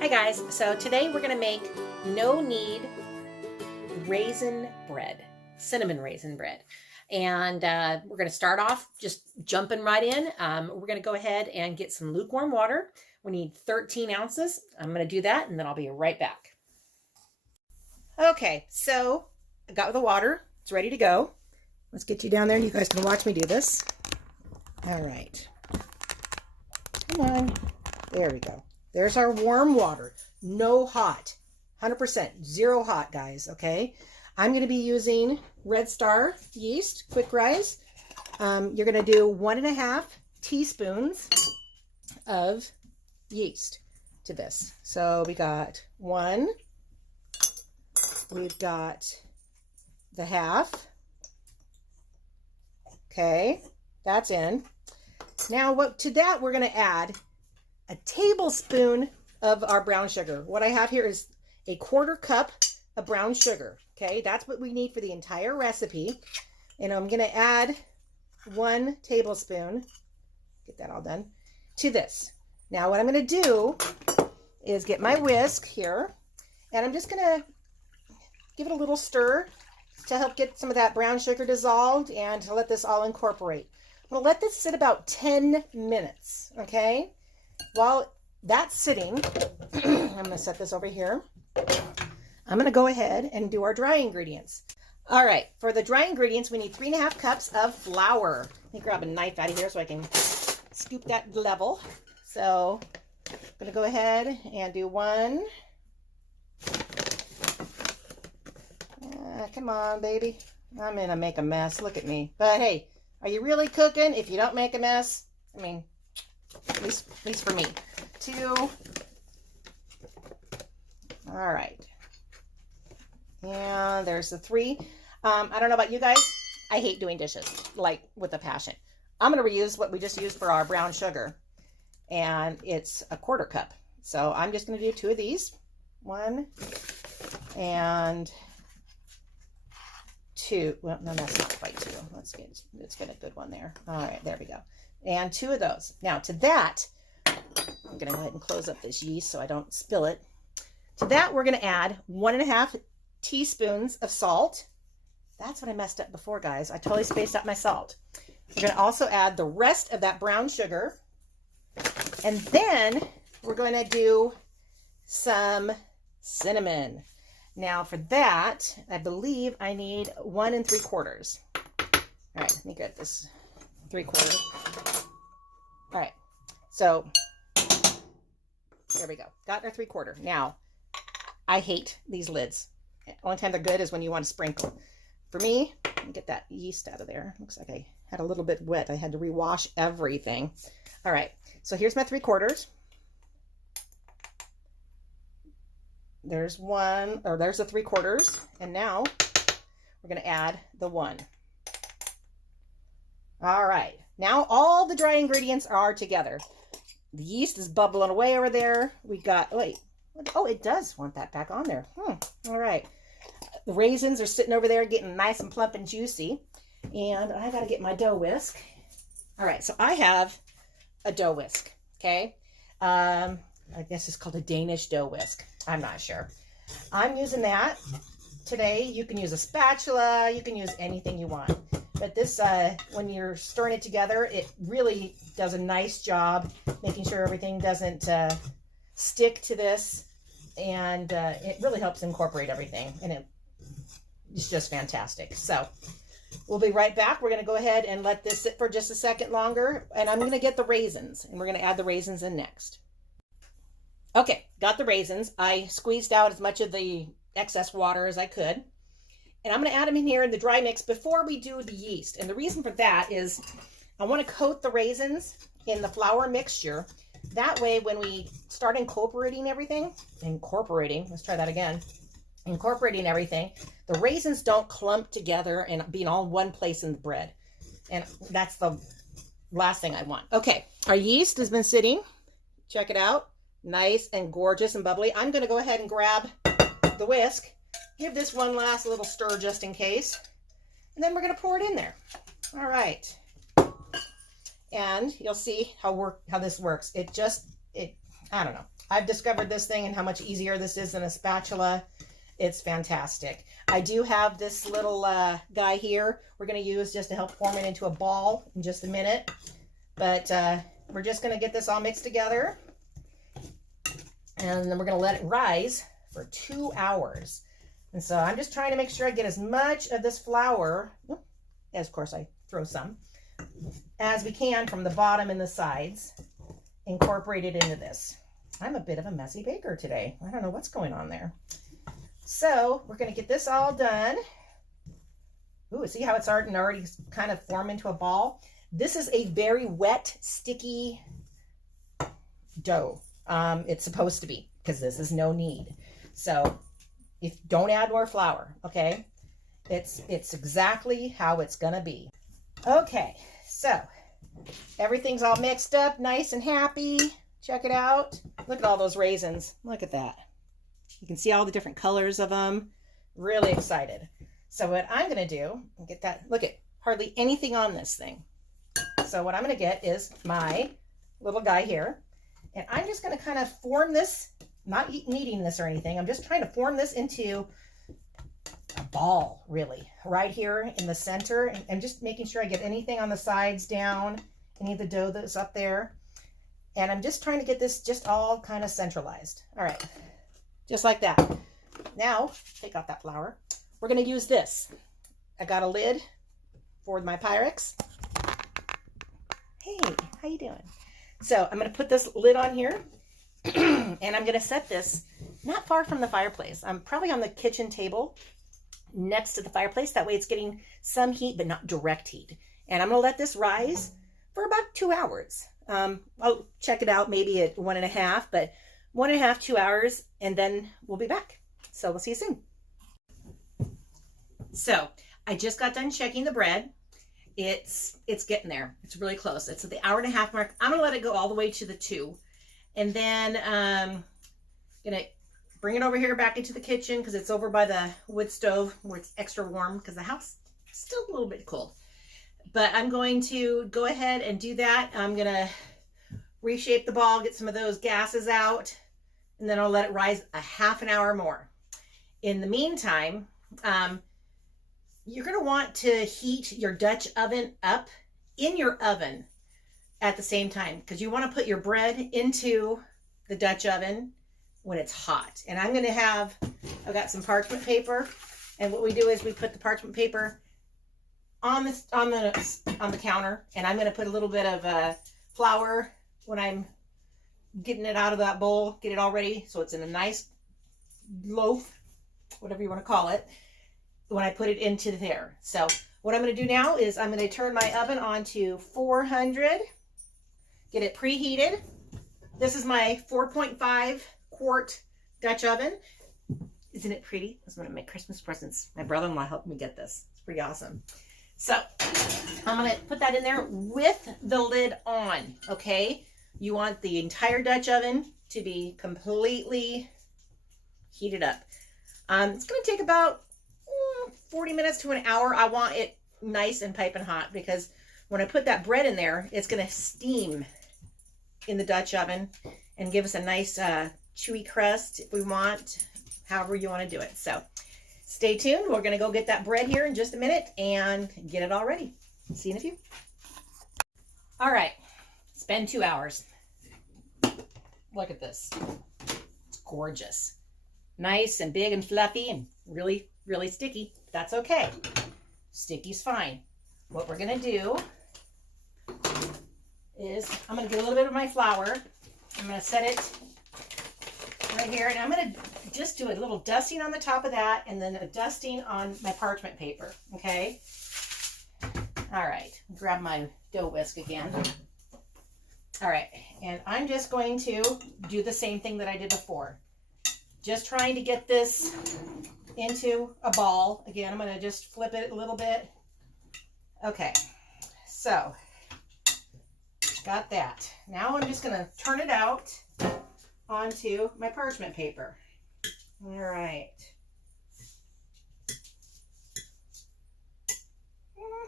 Hi guys, so today we're going to make no knead raisin bread, cinnamon raisin bread. And we're going to start off just jumping right in. We're going to go ahead and get some lukewarm water. We need 13 ounces. I'm going to do that and then I'll be right back. Okay, so I got the water. It's ready to go. Let's get you down there and you guys can watch me do this. All right. Come on. There we go. There's our warm water. No hot. 100%. Zero hot, guys. Okay. I'm going to be using Red Star yeast, quick rise. You're going to do 1.5 teaspoons of yeast to this. So we got 1. We've got the half. Okay. That's in. Now to that we're going to add a tablespoon of our brown sugar. What I have here is a 1/4 cup of brown sugar. Okay, that's what we need for the entire recipe. And I'm going to add 1 tablespoon, get that all done, to this. Now what I'm going to do is get my whisk here, and I'm just going to give it a little stir to help get some of that brown sugar dissolved and to let this all incorporate. I'm going to let this sit about 10 minutes, okay? While that's sitting, I'm going to set this over here. I'm going to go ahead and do our dry ingredients. All right, for the dry ingredients, we need 3.5 cups of flour. Let me grab a knife out of here so I can scoop that level. So I'm going to go ahead and do 1. Come on, baby. I'm going to make a mess. Look at me. But hey, are you really cooking if you don't make a mess? I mean, at least for me. 2. All right. And there's the 3. I don't know about you guys. I hate doing dishes, like with a passion. I'm going to reuse what we just used for our brown sugar. And it's a 1/4 cup. So I'm just going to do 2 of these. 1 and 2. Well, no, that's not quite 2. Let's get a good one there. All right, there we go. And 2 of those. Now to that, I'm going to go ahead and close up this yeast so I don't spill it. To that, we're going to add 1.5 teaspoons of salt. That's what I messed up before, guys. I totally spaced out my salt. We're going to also add the rest of that brown sugar. And then we're going to do some cinnamon. Now for that, I believe I need 1 3/4. All right, let me get this 3/4. All right, so there we go. Got our 3/4. Now, I hate these lids. The only time they're good is when you want to sprinkle. For me, let me get that yeast out of there. Looks like I had a little bit wet. I had to rewash everything. All right, so here's my 3/4. There's 1, or there's the 3/4. And now we're going to add the 1. All right, now all the dry ingredients are together. The yeast is bubbling away over there. We got, wait, oh, it does want that back on there. All right. The raisins are sitting over there getting nice and plump and juicy. And I got to get my dough whisk. All right, so I have a dough whisk, okay? I guess it's called a Danish dough whisk. I'm not sure. I'm using that today. You can use a spatula. You can use anything you want. But this, when you're stirring it together, it really does a nice job making sure everything doesn't stick to this. And it really helps incorporate everything. And it's just fantastic. So we'll be right back. We're going to go ahead and let this sit for just a second longer. And I'm going to get the raisins. And we're going to add the raisins in next. Okay, got the raisins. I squeezed out as much of the excess water as I could. And I'm going to add them in here in the dry mix before we do the yeast. And the reason for that is I want to coat the raisins in the flour mixture. That way, when we start incorporating everything, let's try that again, incorporating everything, the raisins don't clump together and be all in one place in the bread. And that's the last thing I want. Okay, our yeast has been sitting. Check it out. Nice and gorgeous and bubbly. I'm going to go ahead and grab the whisk. Give this one last little stir just in case. And then we're going to pour it in there. All right. And you'll see how this works. I don't know. I've discovered this thing and how much easier this is than a spatula. It's fantastic. I do have this little guy here we're going to use just to help form it into a ball in just a minute. But we're just going to get this all mixed together. And then we're going to let it rise for 2 hours. And so I'm just trying to make sure I get as much of this flour, as of course I throw some, as we can from the bottom and the sides, incorporated into this. I'm a bit of a messy baker today. I don't know what's going on there. So we're going to get this all done. Ooh, see how it's already kind of formed into a ball? This is a very wet, sticky dough. It's supposed to be, because this is no knead. So don't add more flour, okay? It's exactly how it's going to be. Okay, so everything's all mixed up, nice and happy. Check it out. Look at all those raisins. Look at that. You can see all the different colors of them. Really excited. So what I'm going to do, get that, look at hardly anything on this thing. So what I'm going to get is my little guy here. And I'm just going to kind of form this, not kneading this or anything. I'm just trying to form this into a ball, really, right here in the center. And I'm just making sure I get anything on the sides down, any of the dough that's up there. And I'm just trying to get this just all kind of centralized. All right, just like that. Now, take out that flour. We're going to use this. I got a lid for my Pyrex. Hey, how you doing? So I'm going to put this lid on here, and I'm going to set this not far from the fireplace. I'm probably on the kitchen table next to the fireplace. That way it's getting some heat, but not direct heat. And I'm going to let this rise for about 2 hours. I'll check it out maybe at 1.5, but 1.5, 2 hours, and then we'll be back. So we'll see you soon. So I just got done checking the bread. It's getting there. It's really close. It's at the 1.5 mark. I'm gonna let it go all the way to the 2, and then gonna bring it over here back into the kitchen because it's over by the wood stove where it's extra warm because the house is still a little bit cold. But I'm going to go ahead and do that. I'm gonna reshape the ball, get some of those gases out, and then I'll let it rise a half an hour more. In the meantime, you're going to want to heat your Dutch oven up in your oven at the same time, because you want to put your bread into the Dutch oven when it's hot. And I'm going to have, I've got some parchment paper, and what we do is we put the parchment paper on the counter, and I'm going to put a little bit of flour when I'm getting it out of that bowl, get it all ready so it's in a nice loaf, whatever you want to call it, when I put it into there. So what I'm going to do now is I'm going to turn my oven on to 400, get it preheated. This is my 4.5 quart Dutch oven. Isn't it pretty? I was going to make Christmas presents. My brother-in-law helped me get this. It's pretty awesome. So I'm going to put that in there with the lid on, okay? You want the entire Dutch oven to be completely heated up. It's going to take about 40 minutes to an hour. I want it nice and piping hot because when I put that bread in there, it's going to steam in the Dutch oven and give us a nice chewy crust if we want, however you want to do it. So stay tuned. We're going to go get that bread here in just a minute and get it all ready. See you in a few. All right. It's been 2 hours. Look at this. It's gorgeous. Nice and big and fluffy and really, really sticky. That's okay. Sticky's fine. What we're going to do is I'm going to get a little bit of my flour. I'm going to set it right here, and I'm going to just do a little dusting on the top of that and then a dusting on my parchment paper, okay? All right, grab my dough whisk again. All right, and I'm just going to do the same thing that I did before. Just trying to get this into a ball. Again, I'm going to just flip it a little bit. Okay, so got that. Now I'm just going to turn it out onto my parchment paper. All right.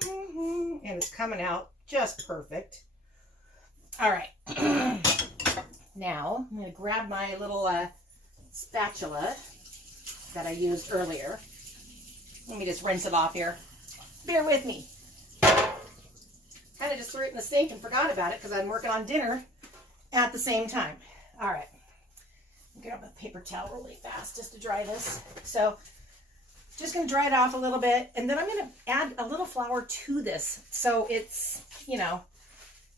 And it's coming out just perfect. All right. Now, I'm going to grab my little spatula that I used earlier. Let me just rinse it off here. Bear with me. Kind of just threw it in the sink and forgot about it because I'm working on dinner at the same time. All right. Grab a paper towel really fast just to dry this. So just going to dry it off a little bit, and then I'm going to add a little flour to this so it's, you know,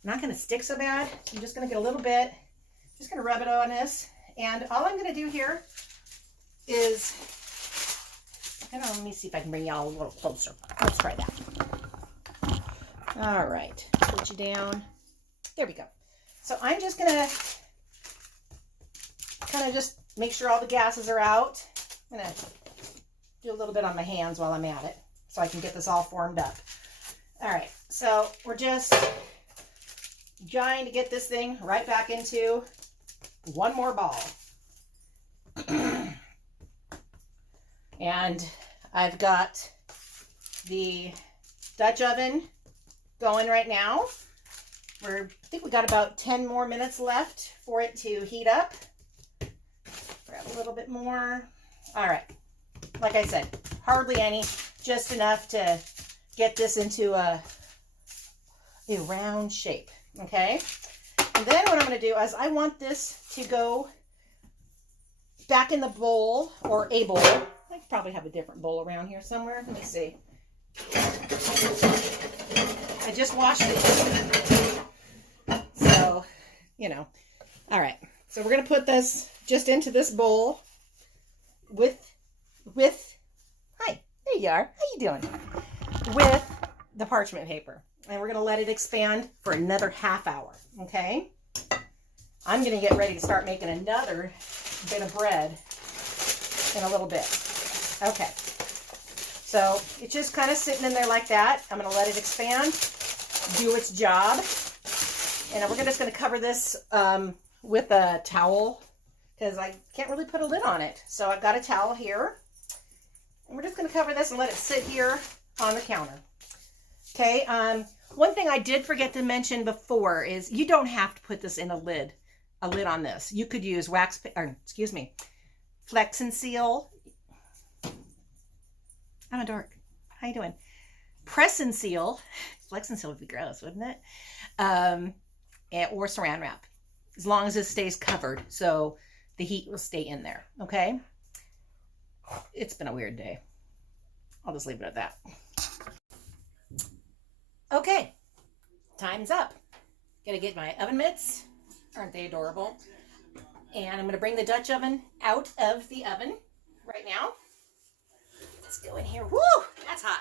not going to stick so bad. I'm just going to get a little bit, just going to rub it on this, and all I'm going to do here is, I don't know, let me see if I can bring y'all a little closer. Let's try that. All right, put you down. There we go. So I'm just going to kind of just make sure all the gases are out. I'm going to do a little bit on my hands while I'm at it so I can get this all formed up. All right, so we're just trying to get this thing right back into one more ball. And I've got the Dutch oven going right now. I think we got about 10 more minutes left for it to heat up. Grab a little bit more. All right. Like I said, hardly any, just enough to get this into a round shape, okay? And then what I'm going to do is I want this to go back in the bowl, or a bowl. I probably have a different bowl around here somewhere. Let me see. I just washed it. So, you know. All right. So we're going to put this just into this bowl with, hi, there you are. How you doing? With the parchment paper. And we're going to let it expand for another half hour, okay? I'm going to get ready to start making another bit of bread in a little bit. Okay. So it's just kind of sitting in there like that. I'm going to let it expand, do its job. And we're just going to cover this with a towel because I can't really put a lid on it. So I've got a towel here. And we're just going to cover this and let it sit here on the counter. Okay, one thing I did forget to mention before is you don't have to put this in a lid on this. You could use Flex and Seal. I'm a dork. How you doing? Press and Seal. Flex and Seal would be gross, wouldn't it? Or Saran Wrap, as long as it stays covered so the heat will stay in there, okay? It's been a weird day. I'll just leave it at that. Okay, time's up. Gotta get my oven mitts. Aren't they adorable? And I'm gonna bring the Dutch oven out of the oven right now. Let's go in here. Woo, that's hot.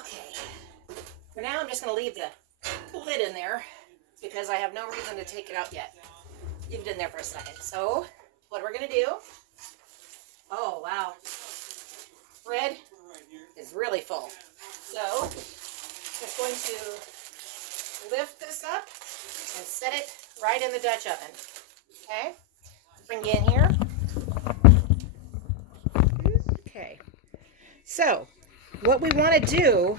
Okay. For now, I'm just gonna leave the lid in there because I have no reason to take it out yet. Leave it in there for a second. So, what we're gonna do, oh wow, bread is really full. So, just going to lift this up and set it right in the Dutch oven. Okay, bring you in here. Okay, so what we want to do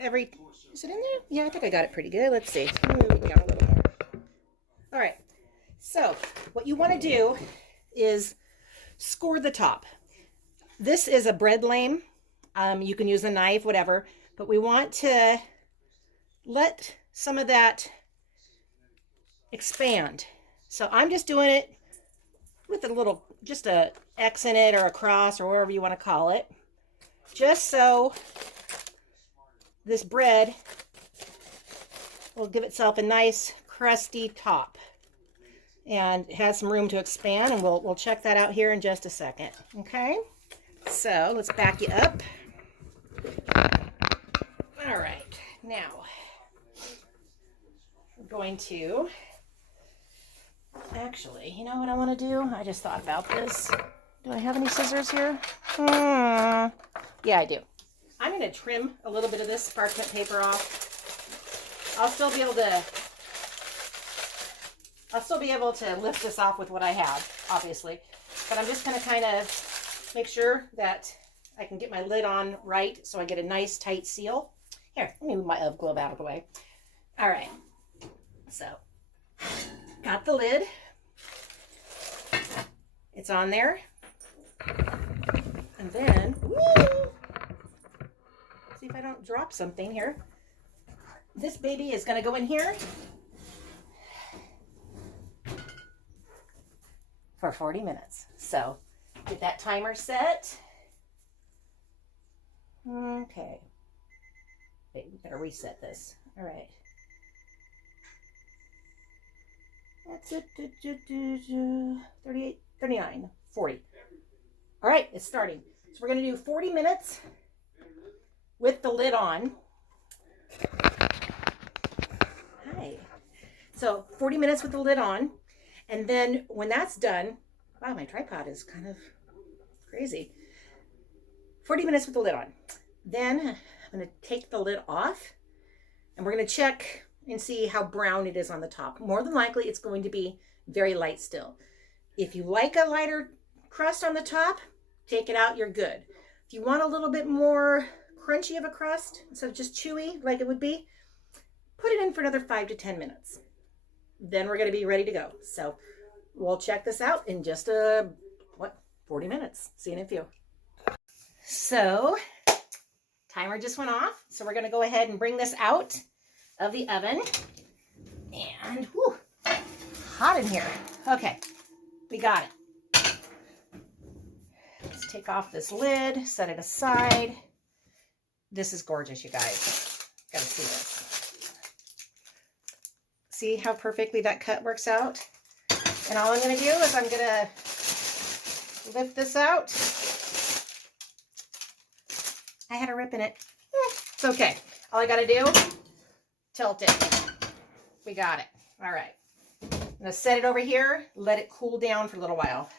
is it in there? Yeah, I think I got it pretty good. Let's see. Move it down a little more. All right, so what you want to do is score the top. This is a bread lame. You can use a knife, whatever, but we want to let some of that expand. So I'm just doing it with just a X in it or a cross or whatever you want to call it, just so this bread will give itself a nice crusty top and it has some room to expand, and we'll check that out here in just a second. Okay, so let's back you up. All right, now we're going to, actually, you know what I want to do? I just thought about this. Do I have any scissors here? Yeah, I do. I'm going to trim a little bit of this parchment paper off. I'll still be able to lift this off with what I have, obviously. But I'm just going to kind of make sure that I can get my lid on right so I get a nice tight seal. Here, let me move my oven globe out of the way. All right. So Got the lid. It's on there. And then, woo, see if I don't drop something here. This baby is going to go in here for 40 minutes. So get that timer set. Okay. Wait, we better reset this. All right. That's it. 38, 39, 40. All right, it's starting. So we're going to do 40 minutes with the lid on. Hi. So 40 minutes with the lid on. And then when that's done, wow, my tripod is kind of crazy. 40 minutes with the lid on. Then I'm going to take the lid off and we're going to check and see how brown it is on the top. More than likely, it's going to be very light still. If you like a lighter crust on the top, take it out, you're good. If you want a little bit more crunchy of a crust, instead of just chewy like it would be, put it in for another 5 to 10 minutes. Then we're going to be ready to go. So we'll check this out in just 40 minutes. See you in a few. So timer just went off. So we're going to go ahead and bring this out of the oven. And whew, hot in here. Okay, we got it. Let's take off this lid, set it aside. This is gorgeous, you guys. Gotta see this. See how perfectly that cut works out? And all I'm gonna do is I'm gonna lift this out. I had a rip in it. It's okay. All I gotta do, tilt it. We got it. All right. I'm gonna set it over here, let it cool down for a little while.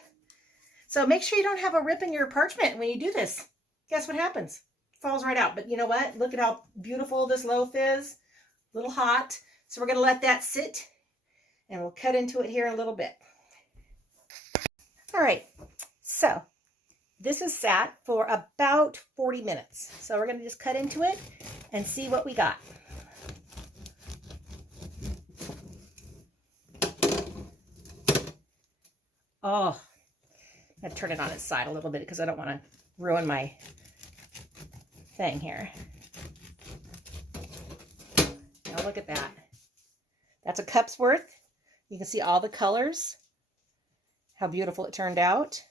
So make sure you don't have a rip in your parchment when you do this. Guess what happens? It falls right out. But you know what? Look at how beautiful this loaf is. A little hot. So we're gonna let that sit and we'll cut into it here in a little bit. All right. So this is sat for about 40 minutes. So we're gonna just cut into it and see what we got. Oh, I'm going to turn it on its side a little bit because I don't want to ruin my thing here. Now look at that. That's a cup's worth. You can see all the colors, how beautiful it turned out.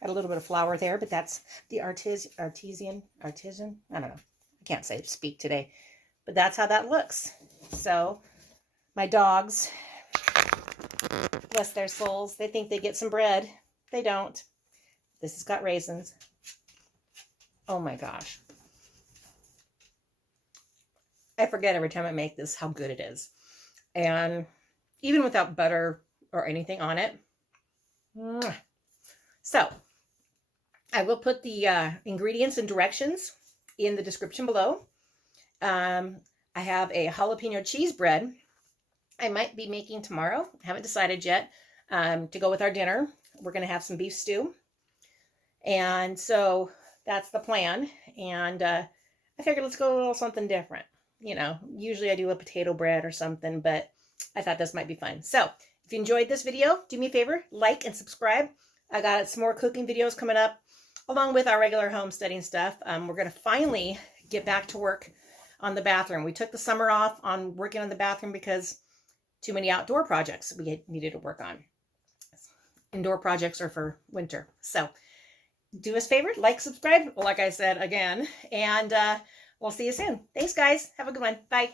Got a little bit of flour there, but that's the artisan, I don't know. I can't speak today, but that's how that looks. So my dogs, bless their souls, they think they get some bread. They don't. This has got raisins. Oh my gosh. I forget every time I make this how good it is. And even without butter or anything on it. So I will put the ingredients and directions in the description below. I have a jalapeno cheese bread I might be making tomorrow. I haven't decided yet. To go with our dinner. We're going to have some beef stew. And so that's the plan. And I figured let's go a little something different. You know, usually I do a potato bread or something, but I thought this might be fun. So if you enjoyed this video, do me a favor, like and subscribe. I got some more cooking videos coming up along with our regular homesteading stuff. We're going to finally get back to work on the bathroom. We took the summer off on working on the bathroom because too many outdoor projects we needed to work on. Indoor projects are for winter. So do us a favor, like, subscribe, like I said again, and we'll see you soon. Thanks, guys. Have a good one. Bye.